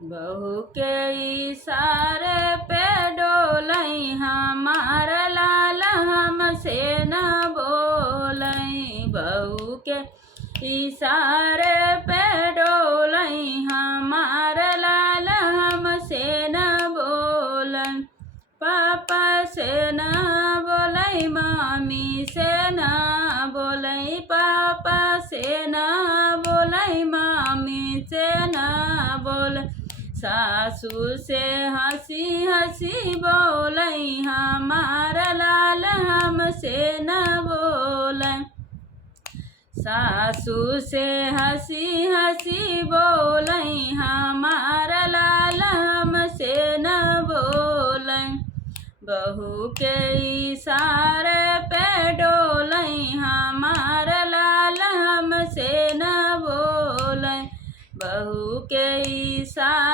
बहू के इशारे पे डोलई हमार लाल हमसे न बोलई। बहू के इशारे पे डोलई हमार लाल हमसे न बोलई। पापा से न बोलई मम्मी से न बोलई। पापा से न बोलई मम्मी से न बोलई। सासू से हंसी हंसी बोलई हमार लाल हमसे न बोलई। सासू से हंसी हंसी बोलई हमार लाल हमसे न बोलई। बहू के इशारे पे डोलई हमार लाल हमसे न बोलई। बहू के इशारे